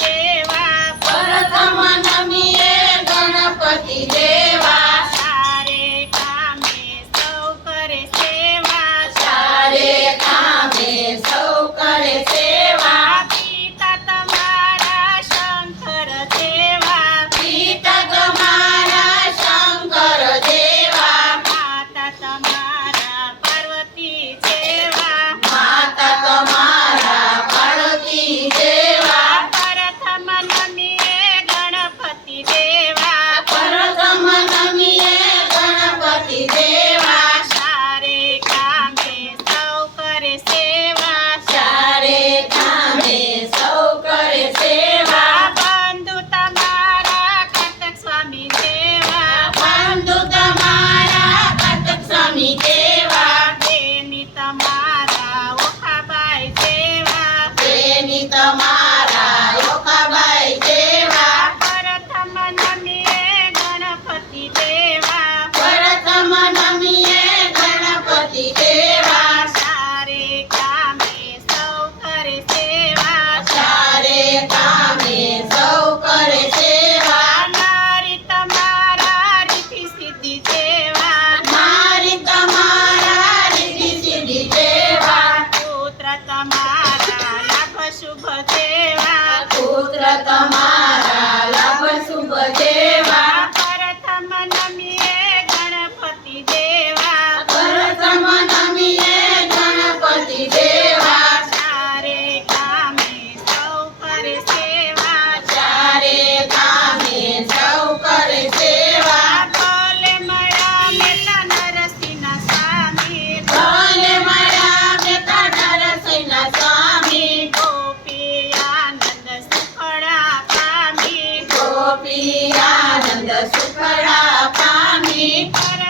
देवा प्रथम नमीए गणपति देवा सारे कामे सौ करे सेवा सारे कामे सौ करे सेवा पिता तमारा शंकर देवा पिता तुम्हारा शंकर देवा माता तमारा पार्वती देवा माता तुम्हारा पार्वती देवा प्रथम नमीए गणपति देवा प्रथम नमीए गणपति देवा सारे कामे सौ करे सेवा सारे कामे सौ करे सेवा बंधु तमारा कार्तिक स्वामी देवा बंधु तुम्हारा कार्तिक स्वामी देवा बेनी तमारा ओखाबाई देवा प्रेमी तुम्हारा योगाबाई देवा प्रथम नमीए गणपति देवा प्रथम नमीए गणपति देवा सारे कामे सौ करे सेवा सारे कामे सौ करे सेवा नारी तमारा रिद्धि सिद्धि देवा मारी तुम्हारा रिद्धि सिद्धि देवा पुत्र तमारा लाभ शुभ देवा पुत्र तुम्हारा लाभ शुभ देवा प्रथम नमीए गणपति देवा प्रथम नमीए गणपति देवा सारे कामे सौ करे सेवा सारे कामे सौ करे सेवा बोले मया मेता नरसिंह स्वामी भोले मया बेटा नरसिंह स्वामी गोपी आनंद सुखड़ा पामी गोपी आनंद सुखड़ा पामी पर